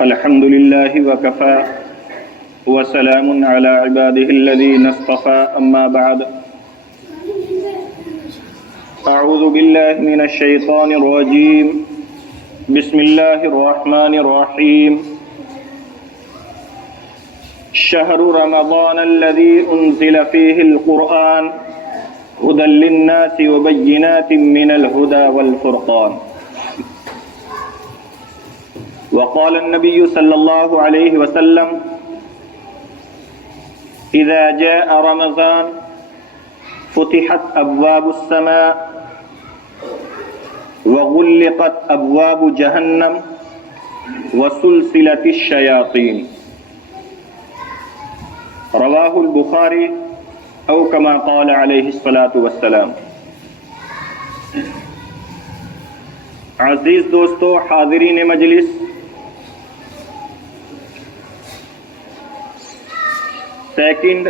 الحمد لله وكفى وسلام على عباده الذين اصطفى أما بعد أعوذ بالله من الشيطان الرجيم بسم الله الرحمن الرحيم شهر رمضان الذي أنزل فيه القرآن هدى للناس وبينات من الهدى والفرقان وقال النبي صلى الله عليه وسلم إذا جاء رمضان فتحت أبواب السماء وغلقت أبواب جهنم وسلسلت الشياطين رواه البخاري أو كما قال عليه الصلاة والسلام۔ عزیز دوستو، حاضرین مجلس، سیکنڈ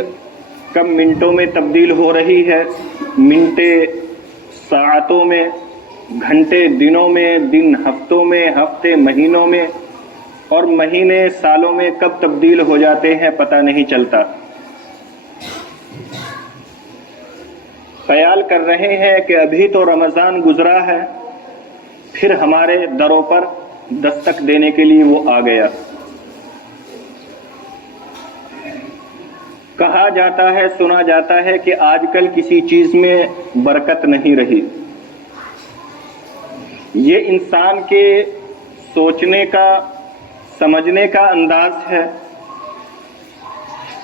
کم منٹوں میں تبدیل ہو رہی ہے، منٹے ساعتوں میں، گھنٹے دنوں میں، دن ہفتوں میں، ہفتے مہینوں میں، اور مہینے سالوں میں کب تبدیل ہو جاتے ہیں پتہ نہیں چلتا۔ خیال کر رہے ہیں کہ ابھی تو رمضان گزرا ہے، پھر ہمارے دروں پر دستک دینے کے لیے وہ آ گیا۔ کہا جاتا ہے، سنا جاتا ہے کہ آج کل کسی چیز میں برکت نہیں رہی۔ یہ انسان کے سوچنے کا، سمجھنے کا انداز ہے،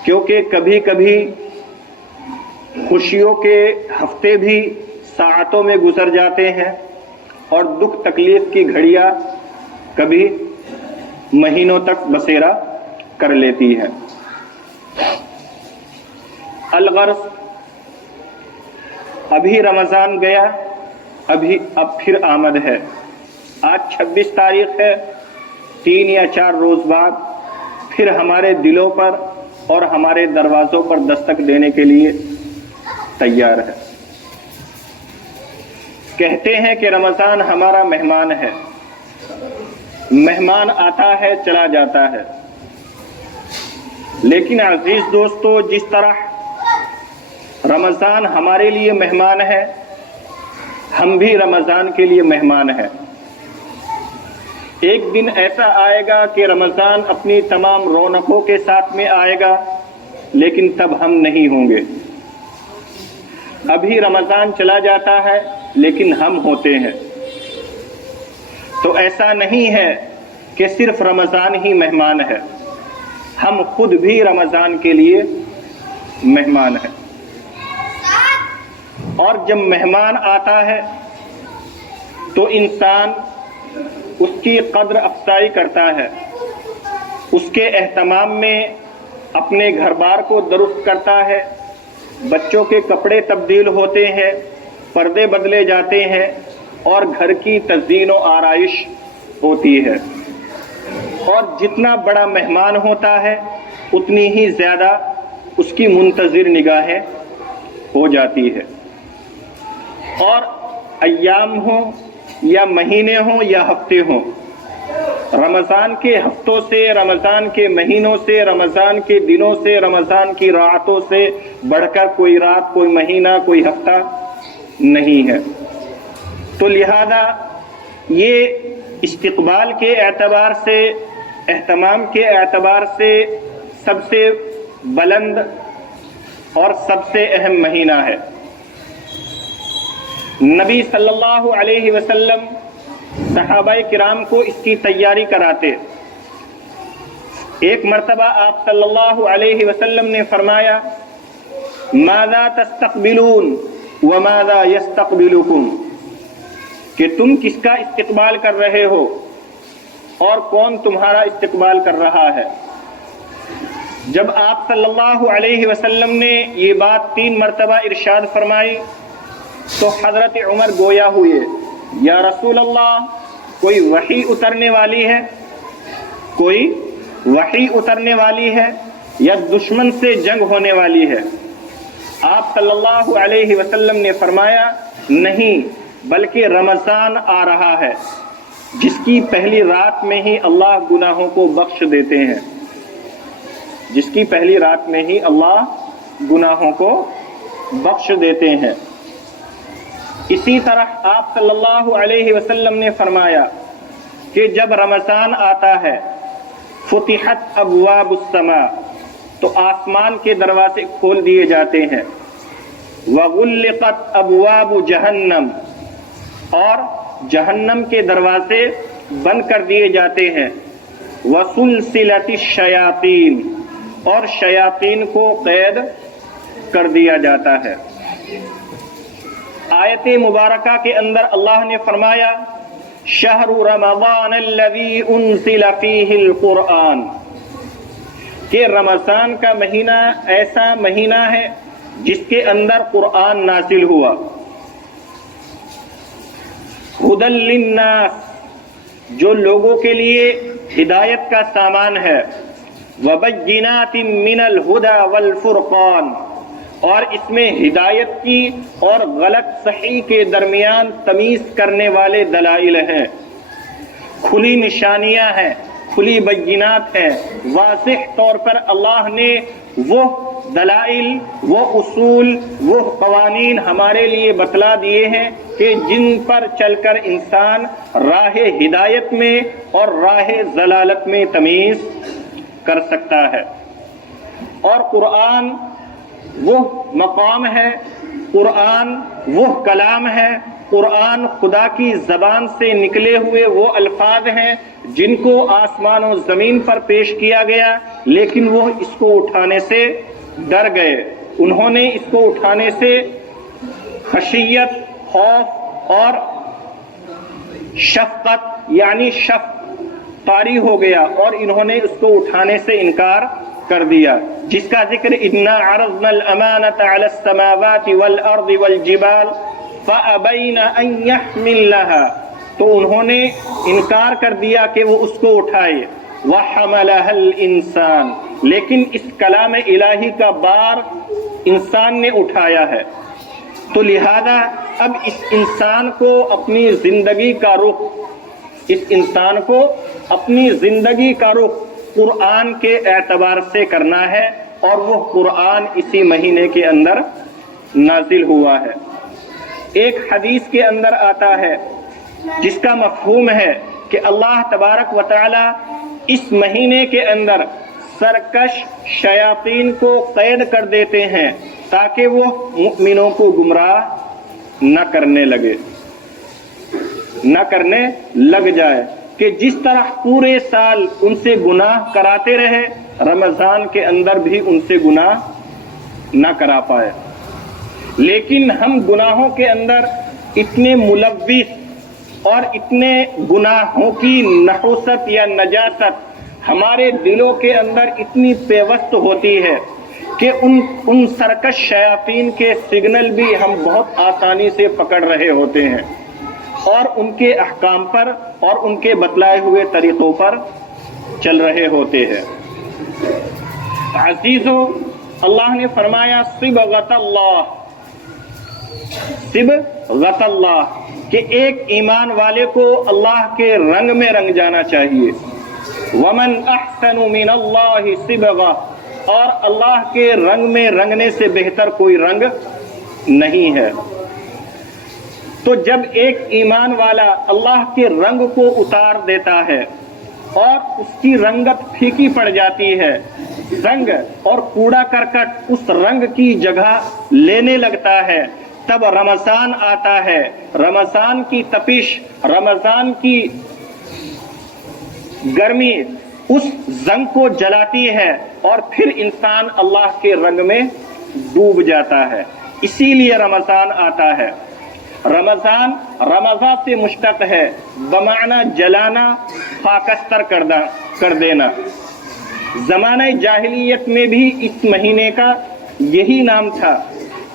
کیونکہ کبھی کبھی خوشیوں کے ہفتے بھی ساعتوں میں گزر جاتے ہیں اور دکھ تکلیف کی گھڑیاں کبھی مہینوں تک بسیرا کر لیتی ہے۔ الغرض ابھی رمضان گیا، اب پھر آمد ہے۔ آج 26 تاریخ ہے، 3 یا 4 روز بعد پھر ہمارے دلوں پر اور ہمارے دروازوں پر دستک دینے کے لیے تیار ہے۔ کہتے ہیں کہ رمضان ہمارا مہمان ہے، مہمان آتا ہے چلا جاتا ہے، لیکن عزیز دوستو، جس طرح رمضان ہمارے لیے مہمان ہے، ہم بھی رمضان کے لیے مہمان ہیں۔ ایک دن ایسا آئے گا کہ رمضان اپنی تمام رونقوں کے ساتھ میں آئے گا، لیکن تب ہم نہیں ہوں گے۔ ابھی رمضان چلا جاتا ہے لیکن ہم ہوتے ہیں۔ تو ایسا نہیں ہے کہ صرف رمضان ہی مہمان ہے، ہم خود بھی رمضان کے لیے مہمان ہیں۔ اور جب مہمان آتا ہے تو انسان اس کی قدر افزائی کرتا ہے، اس کے اہتمام میں اپنے گھر بار کو درست کرتا ہے، بچوں کے کپڑے تبدیل ہوتے ہیں، پردے بدلے جاتے ہیں، اور گھر کی تزئین و آرائش ہوتی ہے۔ اور جتنا بڑا مہمان ہوتا ہے اتنی ہی زیادہ اس کی منتظر نگاہیں ہو جاتی ہے۔ اور ایام ہوں یا مہینے ہوں یا ہفتے ہوں، رمضان کے ہفتوں سے، رمضان کے مہینوں سے، رمضان کے دنوں سے، رمضان کی راتوں سے بڑھ کر کوئی رات، کوئی مہینہ، کوئی ہفتہ نہیں ہے۔ تو لہذا یہ استقبال کے اعتبار سے، اہتمام کے اعتبار سے سب سے بلند اور سب سے اہم مہینہ ہے۔ نبی صلی اللہ علیہ وسلم صحابہ کرام کو اس کی تیاری کراتے۔ ایک مرتبہ آپ صلی اللہ علیہ وسلم نے فرمایا، ماذا تستقبلون وماذا يستقبلكم، کہ تم کس کا استقبال کر رہے ہو اور کون تمہارا استقبال کر رہا ہے۔ جب آپ صلی اللہ علیہ وسلم نے یہ بات 3 مرتبہ ارشاد فرمائی تو حضرت عمر گویا ہوئے، یا رسول اللہ، کوئی وحی اترنے والی ہے، کوئی وحی اترنے والی ہے یا دشمن سے جنگ ہونے والی ہے؟ آپ صلی اللہ علیہ وسلم نے فرمایا، نہیں، بلکہ رمضان آ رہا ہے، جس کی پہلی رات میں ہی اللہ گناہوں کو بخش دیتے ہیں، جس کی پہلی رات میں ہی اللہ گناہوں کو بخش دیتے ہیں۔ اسی طرح آپ صلی اللہ علیہ وسلم نے فرمایا کہ جب رمضان آتا ہے فتحت ابواب السماء، تو آسمان کے دروازے کھول دیے جاتے ہیں، وغلقت ابواب جہنم، اور جہنم کے دروازے بند کر دیے جاتے ہیں، وسلسلت الشیاطین، اور شیاطین کو قید کر دیا جاتا ہے۔ آیت مبارکہ کے اندر اللہ نے فرمایا شہر رمضان الذی انزل فیہ القرآن، کہ رمضان کا مہینہ ایسا مہینہ ہے جس کے اندر قرآن نازل ہوا، ھدی للناس، جو لوگوں کے لیے ہدایت کا سامان ہے، وبینات من الھدی والفرقان، اور اس میں ہدایت کی اور غلط صحیح کے درمیان تمیز کرنے والے دلائل ہیں، کھلی نشانیاں ہیں، کھلی بینات ہیں، واضح طور پر اللہ نے وہ دلائل، وہ اصول، وہ قوانین ہمارے لیے بتلا دیے ہیں کہ جن پر چل کر انسان راہ ہدایت میں اور راہ ضلالت میں تمیز کر سکتا ہے۔ اور قرآن وہ مقام ہے، قرآن وہ کلام ہے، قرآن خدا کی زبان سے نکلے ہوئے وہ الفاظ ہیں جن کو آسمان و زمین پر پیش کیا گیا، لیکن وہ اس کو اٹھانے سے ڈر گئے، انہوں نے اس کو اٹھانے سے خشیت، خوف اور شفقت یعنی طاری ہو گیا، اور انہوں نے اس کو اٹھانے سے انکار کر دیا، جس کا ذکر انا عرضنا الامانۃ علی السماوات والارض والجبال فابین ان یحملنها، تو انہوں نے انکار کر دیا کہ وہ اس کو اٹھائے، وحملها الانسان، لیکن اس کلام الہی کا بار انسان نے اٹھایا ہے۔ تو لہذا اب اس انسان کو اپنی زندگی کا رخ، اس انسان کو اپنی زندگی کا رخ قرآن کے اعتبار سے کرنا ہے، اور وہ قرآن اسی مہینے کے اندر نازل ہوا ہے۔ ایک حدیث کے اندر آتا ہے جس کا مفہوم ہے کہ اللہ تبارک و تعالی اس مہینے کے اندر سرکش شیاطین کو قید کر دیتے ہیں تاکہ وہ مؤمنوں کو گمراہ نہ کرنے لگ جائے، کہ جس طرح پورے سال ان سے گناہ کراتے رہے، رمضان کے اندر بھی ان سے گناہ نہ کرا پائے۔ لیکن ہم گناہوں کے اندر اتنے ملوث اور اتنے گناہوں کی نحوست یا نجاست ہمارے دلوں کے اندر اتنی پیوست ہوتی ہے کہ ان سرکش شیاطین کے سگنل بھی ہم بہت آسانی سے پکڑ رہے ہوتے ہیں، اور ان کے احکام پر اور ان کے بتلائے ہوئے طریقوں پر چل رہے ہوتے ہیں۔ عزیزو، اللہ نے فرمایا صبغۃ اللہ، کہ ایک ایمان والے کو اللہ کے رنگ میں رنگ جانا چاہیے۔ ومن احسن من اللہ صبغہ، اور اللہ کے رنگ میں رنگنے سے بہتر کوئی رنگ نہیں ہے۔ تو جب ایک ایمان والا اللہ کے رنگ کو اتار دیتا ہے اور اس کی رنگت پھیکی پڑ جاتی ہے، رنگ اور کوڑا کرکٹ اس رنگ کی جگہ لینے لگتا ہے، تب رمضان آتا ہے، رمضان کی تپش، رمضان کی گرمی اس زنگ کو جلاتی ہے، اور پھر انسان اللہ کے رنگ میں ڈوب جاتا ہے۔ اسی لیے رمضان آتا ہے۔ رمضان رمضان سے مشتق ہے، بمعنی جلانا، خاکستر کر دینا۔ زمانہ جاہلیت میں بھی اس مہینے کا یہی نام تھا،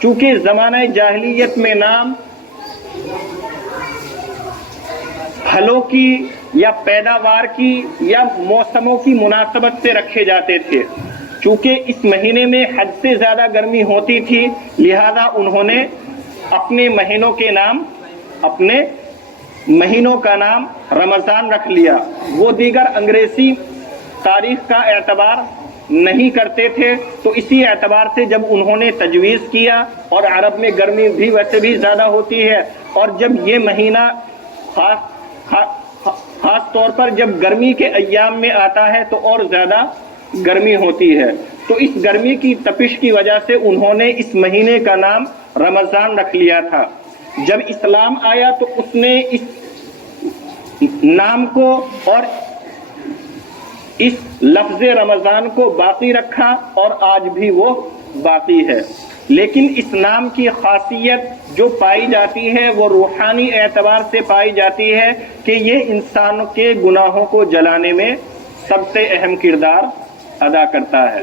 چونکہ زمانہ جاہلیت میں نام پھلوں کی یا پیداوار کی یا موسموں کی مناسبت سے رکھے جاتے تھے۔ چونکہ اس مہینے میں حد سے زیادہ گرمی ہوتی تھی، لہذا انہوں نے اپنے مہینوں کے نام اپنے مہینوں کا نام رمضان رکھ لیا. وہ دیگر انگریزی تاریخ کا اعتبار نہیں کرتے تھے، تو اسی اعتبار سے جب انہوں نے تجویز کیا، اور عرب میں گرمی بھی ویسے بھی زیادہ ہوتی ہے، اور جب یہ مہینہ خاص طور پر جب گرمی کے ایام میں آتا ہے تو اور زیادہ گرمی ہوتی ہے، تو اس گرمی کی تپش کی وجہ سے انہوں نے اس مہینے کا نام رمضان رکھ لیا تھا. جب اسلام آیا تو اس نے اس نام کو اور اس لفظ رمضان کو باقی رکھا، اور آج بھی وہ باقی ہے. لیکن اس نام کی خاصیت جو پائی جاتی ہے وہ روحانی اعتبار سے پائی جاتی ہے کہ یہ انسان کے گناہوں کو جلانے میں سب سے اہم کردار ادا کرتا ہے.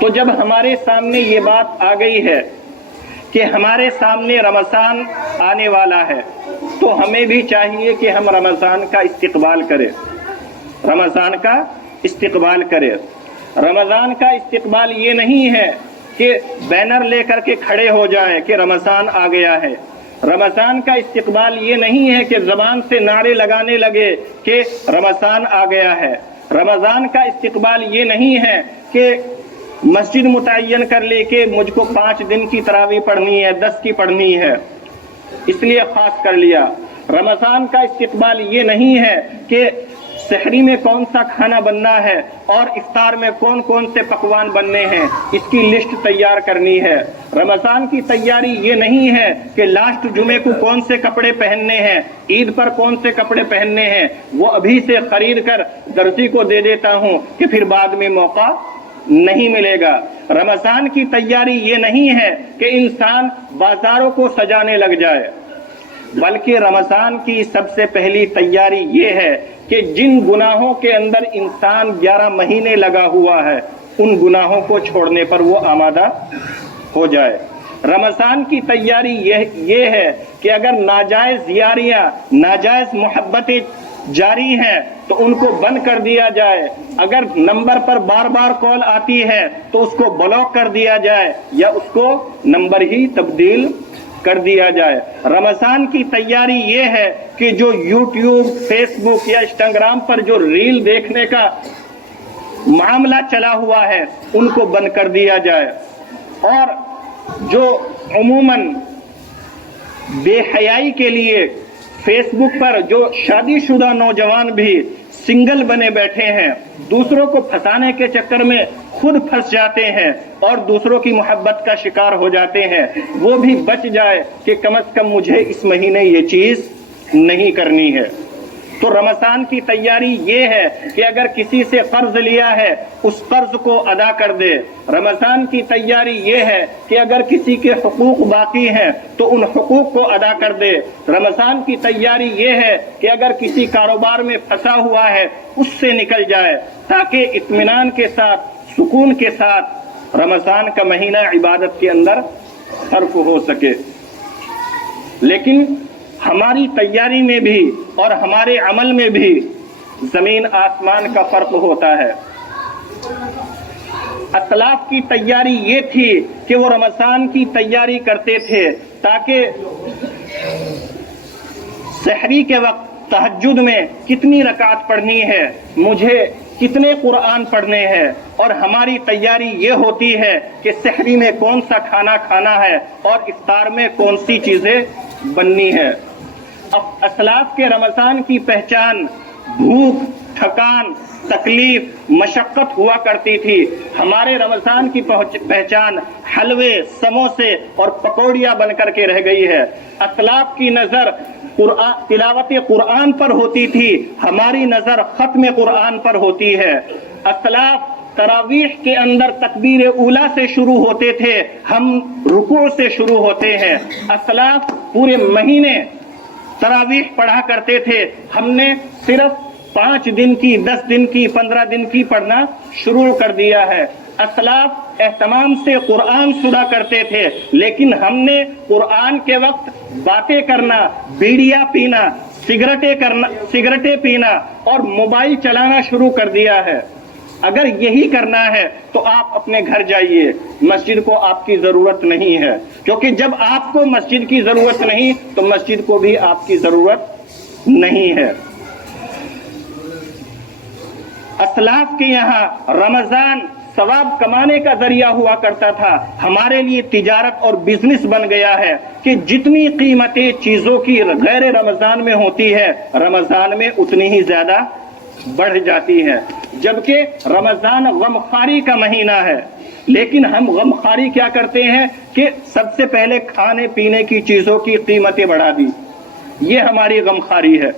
تو جب ہمارے سامنے یہ بات آ گئی ہے کہ ہمارے سامنے رمضان آنے والا ہے، تو ہمیں بھی چاہیے کہ ہم رمضان کا استقبال کریں. رمضان کا استقبال کریں. رمضان کا استقبال یہ نہیں ہے کہ بینر لے کر کے کھڑے ہو جائیں کہ رمضان آ گیا ہے. رمضان کا استقبال یہ نہیں ہے کہ زبان سے نعرے لگانے لگے کہ رمضان آ گیا ہے. رمضان کا استقبال یہ نہیں ہے کہ مسجد متعین کر لے کہ مجھ کو 5 دن کی تراویح پڑھنی ہے، 10 کی پڑھنی ہے، اس لیے خاص کر لیا. رمضان کا استقبال یہ نہیں ہے کہ سحری میں کون سا کھانا بننا ہے اور افطار میں کون کون سے پکوان بننے ہیں، اس کی لسٹ تیار کرنی ہے. رمضان کی تیاری یہ نہیں ہے کہ لاسٹ جمعے کو کون سے کپڑے پہننے ہیں، عید پر کون سے کپڑے پہننے ہیں، وہ ابھی سے خرید کر درزی کو دے دیتا ہوں کہ پھر بعد میں موقع نہیں ملے گا. رمضان کی تیاری یہ نہیں ہے کہ انسان بازاروں کو سجانے لگ جائے، بلکہ رمضان کی سب سے پہلی تیاری یہ ہے کہ جن گناہوں کے اندر انسان 11 مہینے لگا ہوا ہے، ان گناہوں کو چھوڑنے پر وہ آمادہ ہو جائے. رمضان کی تیاری یہ ہے کہ اگر ناجائز یاریاں، ناجائز محبتیں جاری ہیں تو ان کو بند کر دیا جائے. اگر نمبر پر بار بار کال آتی ہے تو اس کو بلاک کر دیا جائے یا اس کو نمبر ہی تبدیل کر دیا جائے. رمضان کی تیاری یہ ہے کہ جو یوٹیوب، فیس بک یا انسٹاگرام پر جو ریل دیکھنے کا معاملہ چلا ہوا ہے ان کو بند کر دیا جائے، اور جو عموماً بے حیائی کے لیے فیس بک پر جو شادی شدہ نوجوان بھی سنگل بنے بیٹھے ہیں، دوسروں کو پھنسانے کے چکر میں خود پھنس جاتے ہیں اور دوسروں کی محبت کا شکار ہو جاتے ہیں، وہ بھی بچ جائے کہ کم از کم مجھے اس مہینے یہ چیز نہیں کرنی ہے. تو رمضان کی تیاری یہ ہے کہ اگر کسی سے قرض لیا ہے اس قرض کو ادا کر دے. رمضان کی تیاری یہ ہے کہ اگر کسی کے حقوق باقی ہیں تو ان حقوق کو ادا کر دے. رمضان کی تیاری یہ ہے کہ اگر کسی کاروبار میں پھنسا ہوا ہے اس سے نکل جائے تاکہ اطمینان کے ساتھ، سکون کے ساتھ رمضان کا مہینہ عبادت کے اندر صرف ہو سکے. لیکن ہماری تیاری میں بھی اور ہمارے عمل میں بھی زمین آسمان کا فرق ہوتا ہے. اسلاف کی تیاری یہ تھی کہ وہ رمضان کی تیاری کرتے تھے تاکہ سحری کے وقت تہجد میں کتنی رکعت پڑھنی ہے، مجھے کتنے قرآن پڑھنے ہیں، اور ہماری تیاری یہ ہوتی ہے کہ سحری میں کون سا کھانا کھانا ہے اور افطار میں کون سی چیزیں بننی ہے. اسلاف کے رمضان کی پہچان بھوک، تھکان، تکلیف، مشقت ہوا کرتی تھی. ہمارے رمضان کی پہچان حلوے، سموسے اور پکوڑیاں بن کر کے رہ گئی ہے. اسلاف کی نظر تلاوت قرآن پر ہوتی تھی، ہماری نظر ختم قرآن پر ہوتی ہے. اسلاف تراویح کے اندر تکبیر اولیٰ سے شروع ہوتے تھے، ہم رکوع سے شروع ہوتے ہیں. اسلاف پورے مہینے تراویح پڑھا کرتے تھے، ہم نے صرف 5 دن کی، 10 دن کی، 15 دن کی پڑھنا شروع کر دیا ہے. اسلاف اہتمام سے قرآن سنا کرتے تھے، لیکن ہم نے قرآن کے وقت باتیں کرنا، بیڑیاں پینا، سگریٹیں پینا اور موبائل چلانا شروع کر دیا ہے. اگر یہی کرنا ہے تو آپ اپنے گھر جائیے، مسجد کو آپ کی ضرورت نہیں ہے، کیونکہ جب آپ کو مسجد کی ضرورت نہیں تو مسجد کو بھی آپ کی ضرورت نہیں ہے۔ اسلاف کے یہاں رمضان ثواب کمانے کا ذریعہ ہوا کرتا تھا، ہمارے لیے تجارت اور بزنس بن گیا ہے کہ جتنی قیمتیں چیزوں کی غیر رمضان میں ہوتی ہے رمضان میں اتنی ہی زیادہ بڑھ جاتی ہے، جبکہ رمضان غمخواری کا مہینہ ہے، لیکن ہم غمخواری کیا کرتے ہیں کہ سب سے پہلے کھانے پینے کی چیزوں کی قیمتیں بڑھا دی، یہ ہماری غمخواری ہے۔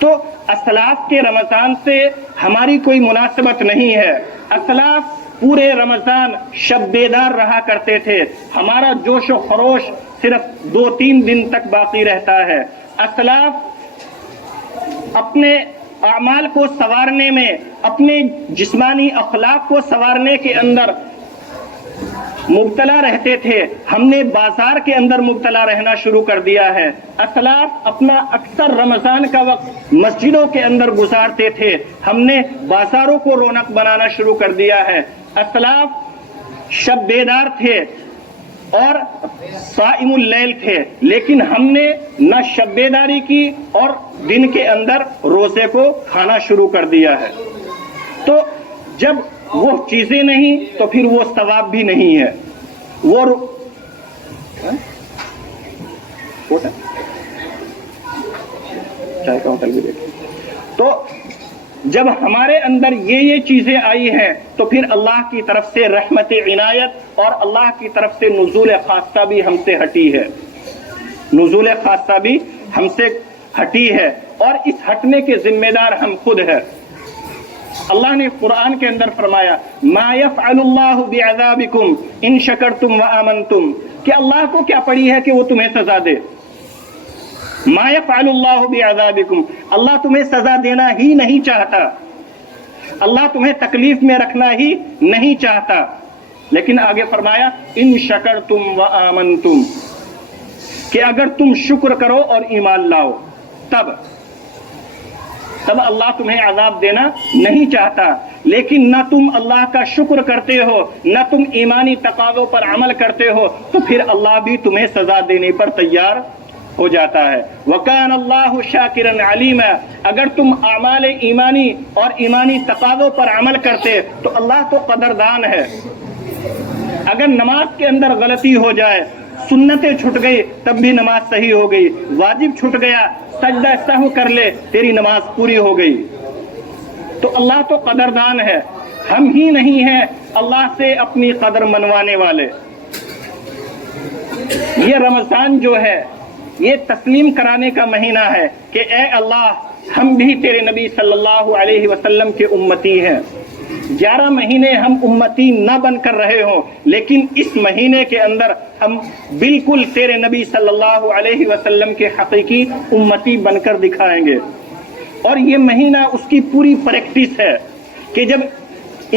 تو اسلاف کے رمضان سے ہماری کوئی مناسبت نہیں ہے۔ اسلاف پورے رمضان شب بیدار رہا کرتے تھے، ہمارا جوش و خروش صرف 2-3 دن تک باقی رہتا ہے۔ اسلاف اپنے اعمال کو سنوارنے میں، اپنے جسمانی اخلاق کو سنوارنے کے اندر مبتلا رہتے تھے، ہم نے بازار کے اندر مبتلا رہنا شروع کر دیا ہے۔ اسلاف اپنا اکثر رمضان کا وقت مسجدوں کے اندر گزارتے تھے، ہم نے بازاروں کو رونق بنانا شروع کر دیا ہے۔ اسلاف شب بیدار تھے اور صائم اللیل تھے، لیکن ہم نے نہ شب بیداری کی اور دن کے اندر روزے کو کھانا شروع کر دیا ہے۔ تو جب وہ چیزیں نہیں تو پھر وہ ثواب بھی نہیں ہے۔ وہ چائے کا ہوٹل بھی دیکھیں۔ تو جب ہمارے اندر یہ چیزیں آئی ہیں تو پھر اللہ کی طرف سے رحمت عنایت اور اللہ کی طرف سے نزول خاصہ بھی ہم سے ہٹی ہے، نزول خاصہ بھی ہم سے ہٹی ہے، اور اس ہٹنے کے ذمہ دار ہم خود ہیں۔ اللہ نے قرآن کے اندر فرمایا ما یفعل اللہ بعذابکم ان شکرتم وآمنتم، کہ اللہ کو کیا پڑی ہے کہ وہ تمہیں سزا دے۔ ما یفعل اللہ بعذابکم، اللہ تمہیں سزا دینا ہی نہیں چاہتا، اللہ تمہیں تکلیف میں رکھنا ہی نہیں چاہتا، لیکن آگے فرمایا ان شکرتم وآمنتم، کہ اگر تم شکر کرو اور ایمان لاؤ تب اللہ تمہیں عذاب دینا نہیں چاہتا۔ لیکن نہ تم اللہ کا شکر کرتے ہو، نہ تم ایمانی تقاضوں پر عمل کرتے ہو، تو پھر اللہ بھی تمہیں سزا دینے پر تیار ہو جاتا ہے۔ وَكَانَ اللَّهُ شَاكِرًا عَلِيمًا، اگر تم اعمال ایمانی اور ایمانی تقاضوں پر عمل کرتے تو اللہ تو قدردان ہے۔ اگر نماز کے اندر غلطی ہو جائے، سنتیں چھٹ گئی تب بھی نماز صحیح ہو گئی، واجب چھٹ گیا سجدہ سہو کر لے تیری نماز پوری ہو گئی، تو اللہ تو قدردان ہے، ہم ہی نہیں ہیں اللہ سے اپنی قدر منوانے والے۔ یہ رمضان جو ہے یہ تسلیم کرانے کا مہینہ ہے کہ اے اللہ ہم بھی تیرے نبی صلی اللہ علیہ وسلم کے امتی ہیں۔ 11 مہینے ہم امتی نہ بن کر رہے ہوں، لیکن اس مہینے کے اندر ہم بالکل تیرے نبی صلی اللہ علیہ وسلم کے حقیقی امتی بن کر دکھائیں گے۔ اور یہ مہینہ اس کی پوری پریکٹس ہے کہ جب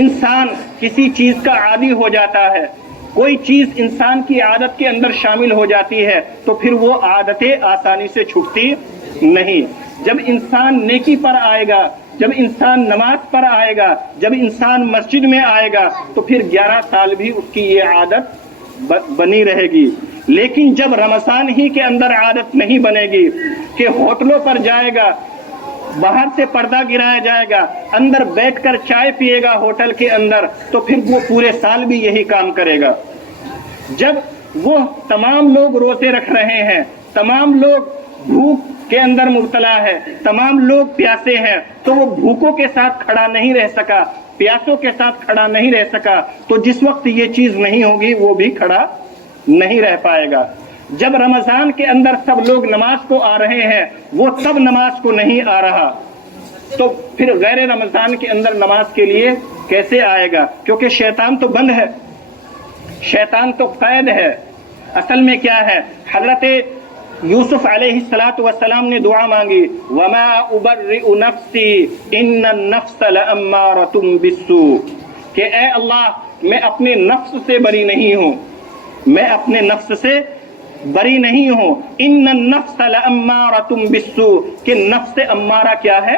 انسان کسی چیز کا عادی ہو جاتا ہے، کوئی چیز انسان کی عادت کے اندر شامل ہو جاتی ہے تو پھر وہ عادتیں آسانی سے چھوٹتی نہیں۔ جب انسان نیکی پر آئے گا، جب انسان نماز پر آئے گا، جب انسان مسجد میں آئے گا تو پھر 11 سال بھی اس کی یہ عادت بنی رہے گی۔ لیکن جب رمضان ہی کے اندر عادت نہیں بنے گی کہ ہوٹلوں پر جائے گا، باہر سے پردہ گرایا جائے گا، اندر بیٹھ کر چائے پیے گا ہوٹل کے اندر، تو پھر وہ پورے سال بھی یہی کام کرے گا۔ جب وہ تمام لوگ روزے رکھ رہے ہیں، تمام لوگ بھوک کے اندر مبتلا ہے، تمام لوگ پیاسے ہیں، تو وہ بھوکوں کے ساتھ کھڑا نہیں رہ سکا، پیاسوں کے ساتھ کھڑا نہیں رہ سکا، تو جس وقت یہ چیز نہیں ہوگی وہ بھی کھڑا نہیں رہ پائے گا۔ جب رمضان کے اندر سب لوگ نماز کو آ رہے ہیں، وہ سب نماز کو نہیں آ رہا، تو پھر غیر رمضان کے اندر نماز کے لیے کیسے آئے گا؟ کیونکہ شیطان تو بند ہے، شیطان تو قید ہے۔ اصل میں کیا ہے؟ حضرت یوسف علیہ السلام نے دعا مانگی وَمَا أُبَرِّئُ نَفْسِي إِنَّ النَّفْسَ لَأَمَّارَةٌ بِالسُّوءِ، کہ اے اللہ میں اپنے نفس سے بری نہیں ہوں، میں اپنے نفس سے بری نہیں ہوں۔ إِنَّ النَّفْسَ لَأَمَّارَةٌ بِالسُّوءِ، کہ نفس امارہ کیا ہے؟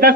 10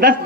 10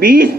20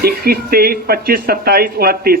21, 23, 25, 27, 29